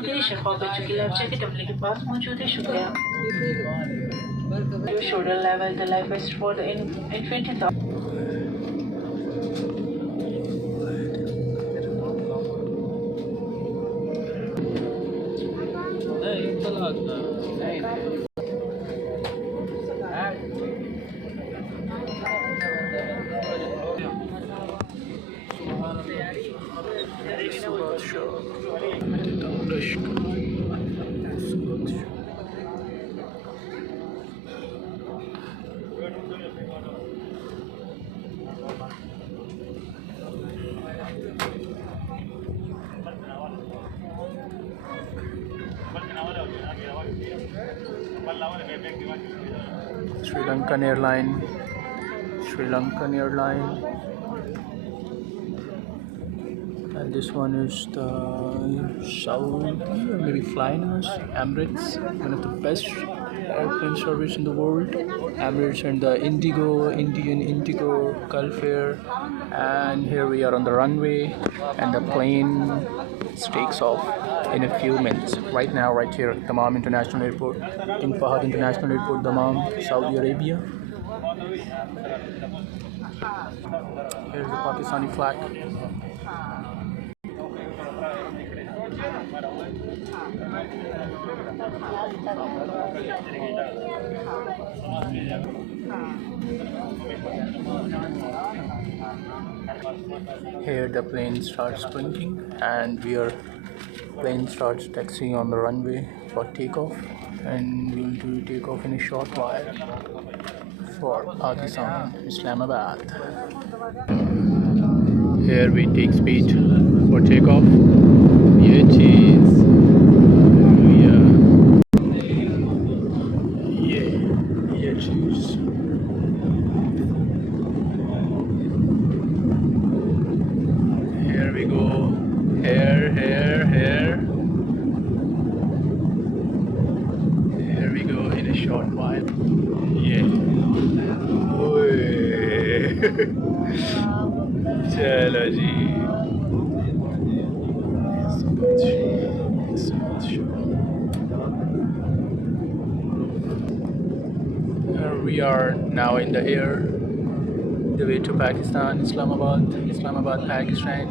यात्रियों के लिए शफा बच्चों की लाइफ जैकेट अपने के पास मौजूद है। शुक्रिया। Your shoulder level, the life vest for the infant. Sri Lankan airline, Sri Lankan airline, and this one is the Saudi or maybe Flynas, Emirates, one of the best airplane service in the world. Emirates and the Indian Indigo, Gulf Air, and here we are on the runway, and the plane takes off in a few minutes. Right now, right here, Dammam International Airport, King Fahd International Airport, Dammam, Saudi Arabia. Here's the Pakistani flag. Here the plane starts blinking, and plane starts taxiing on the runway for takeoff, and we will do takeoff in a short while for Pakistan, Islamabad. Here we take speed for takeoff. Yeah, cheese. Yeah, cheese. Here we go. Here we go in a short while. Yeah. Chalo ji. We are now in the air, the way to Pakistan, Islamabad, Pakistan.